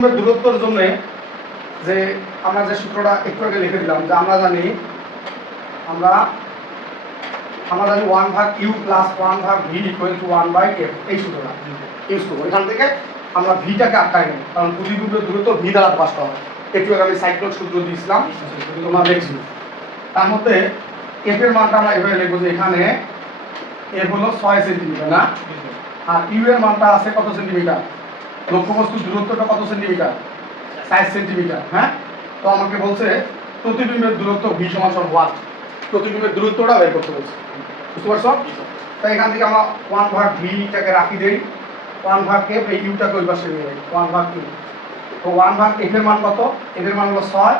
দূরত্বের জন্য যে আমরা যে সূত্রটা একটু আগে লিখে দিলাম যে আমরা জানি 1/u plus 1/v equal to 1/f এই সূত্রটা ইউজ করবো। এখান থেকে আমরা ভিটাকে আটকাই নেব, কারণ প্রতিবিম্বের দূরত্ব ভি দ্বারা প্রকাশ করা হয়। একটু আগে আমি সাইক্লোড সূত্র দিয়েছিলাম, তোমরা দেখছি। তার মধ্যে এফ এর মানটা আমরা এভাবে লিখবো যে এখানে এফ হলো 6 সেন্টিমিটার না, আর ইউ এর মানটা আছে কত সেন্টিমিটার, লক্ষ্যবস্তুর দূরত্বটা কত সেন্টিমিটার, 4 সেন্টিমিটার। হ্যাঁ, তো আমাকে বলছে প্রতিবিম্বের দূরত্ব ভি সমান 1, প্রতিবিম্বের দূরত্বটা বের করতে বলছে। বুঝতে পারছো? তাই এখান থেকে আমরা 1/v-টাকে রাখি দেই, 1/f এই ইউটাকে ওই পাশে নিয়ে যাই, 1/u। তো 1/f এর মান কত? f এর মান হলো 6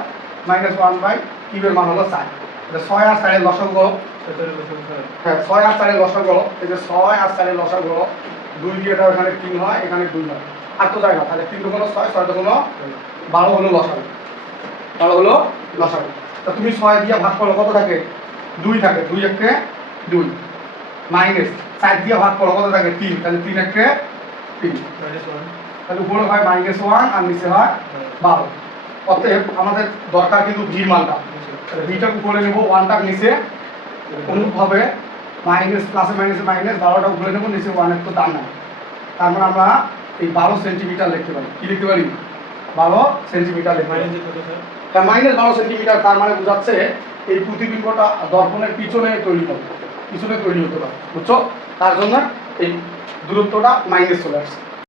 মাইনাস 1/u এর মান হলো 4। এটা 6 আর 4 এর লসাগু। হ্যাঁ, 6 আর 4 এর লসাগু, এই যে 6 আর 4 এর লসাগু 2 দিয়ে এটা এখানে 3 হয়, এখানে 2 হয়, আর তো যায় না। তাহলে 3 দুগুণ 6, 6 দুগুণ 12 হলো লসাগু, 12 হলো লসাগু। তা তুমি 6 দিয়ে ভাগ করো কত থাকে? 2 থাকে, 2 একে 2 মাইনাস 4 দিয়ে ভাগ করো কত থাকে? 3, তাহলে 3 একে 3 তাহলে উপরে হয় -1 আর নিচে হয় 12। অতএব আমাদের দরকার কিন্তু ভির মানটা, তাহলে ভিটা উপরে নেব, 1টা নিচে, অনুরূপভাবে মাইনাস প্লাসে মাইনাসে মাইনাস 12টা উপরে নেব, নিচে 1 এর তো দাম নাই। তার মানে আমরা এই 12 সেন্টিমিটার লিখতে পারি। কি লিখতে পারি? 12 সেন্টিমিটার লিখতে পারি। তার -12 সেন্টিমিটার, তার মানে বোঝাচ্ছে এই প্রতিবিম্বটা দর্পণের পিছনে তৈরি হবে, পিছনে তৈরি হতে পারে। বুঝছো? তার জন্য এই দূরত্বটা মাইনাস চলে আসছে।